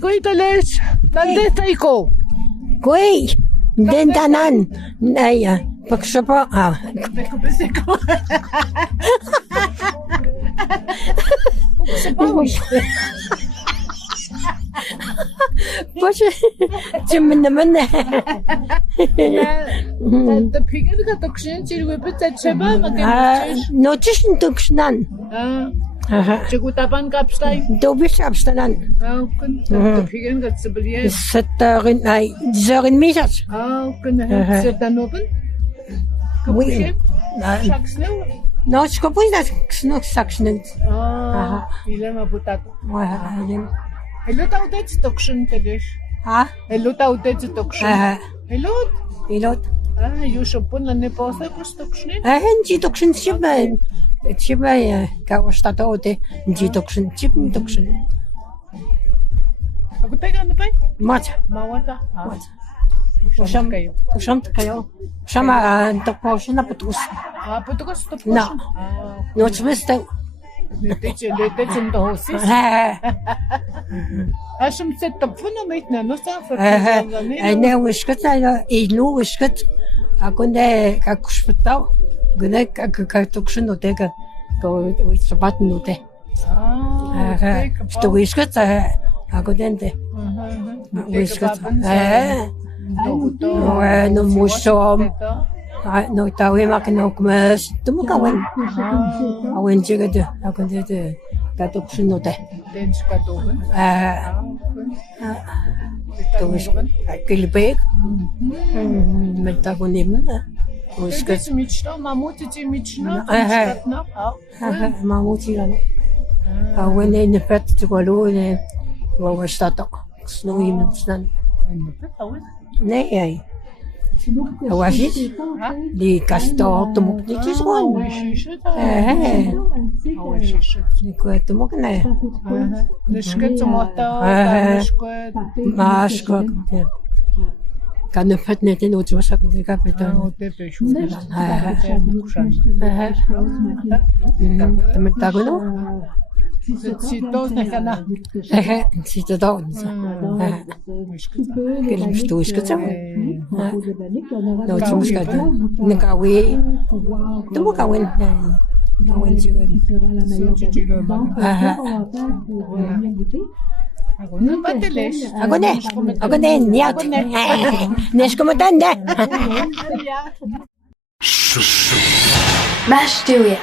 Goi talis. Nandito iko. Goi. Dentanan. Ay, pagsapo. Boże, czym naman The piggy got the księci wypytać trzeba, no czyś to ksnan. Czy gutapan kapstaj? Dobisz abstanan. The piggy got sybelie. Setterin, ay, zorin misas. Setanopen? Oui. Szak sneeuw? No, skopuj nas knok saksnut. Ile ma butako? Wow. Hello ta udeci to krzyn kiedyś. Hello ta udeci to krzyn. Hello? Pilot. Już opuna nie posebasz to krzyn? Ci to krzyn ciebie kało te ci to krzyn A gutega na pay? Macia. Małata. Usiąd kayo. Sama to poszła potus. Potus to No. No oczywiście. Летечем до оси. Аз съм се тъпвана митна, но става фактически. Не уискат, и ну уискат, ако не как шпитал, гне как токшно дека, то уисабатно те. Што уискат, ако денте. Уискат. Но мусом. No tahu mak no kemas, tu muka wen, awen juga tu, aku tu katuk sunu teh. Dens katukan. Terus kilbek, mentaku ni mana, uskat. Michno, mamuti ci michno. Mamuti kan, awen ni pet tu kalau ni, wawas tatok, snow imensnan. Nei. Awasit di kastor tumuk di kiswan. Ni ko tumuk na. Nishket tumota, nishket. Maskot. Kan fat netin utwas ako di kapitan. Tamantago no. Citos na kana. Cito daw. Kelim sto iskatsa. No tumuska da. Nakawi. Tumukawin. Kawin jiwan. Ako ne niyat. Nesko matanda. Mash Studio.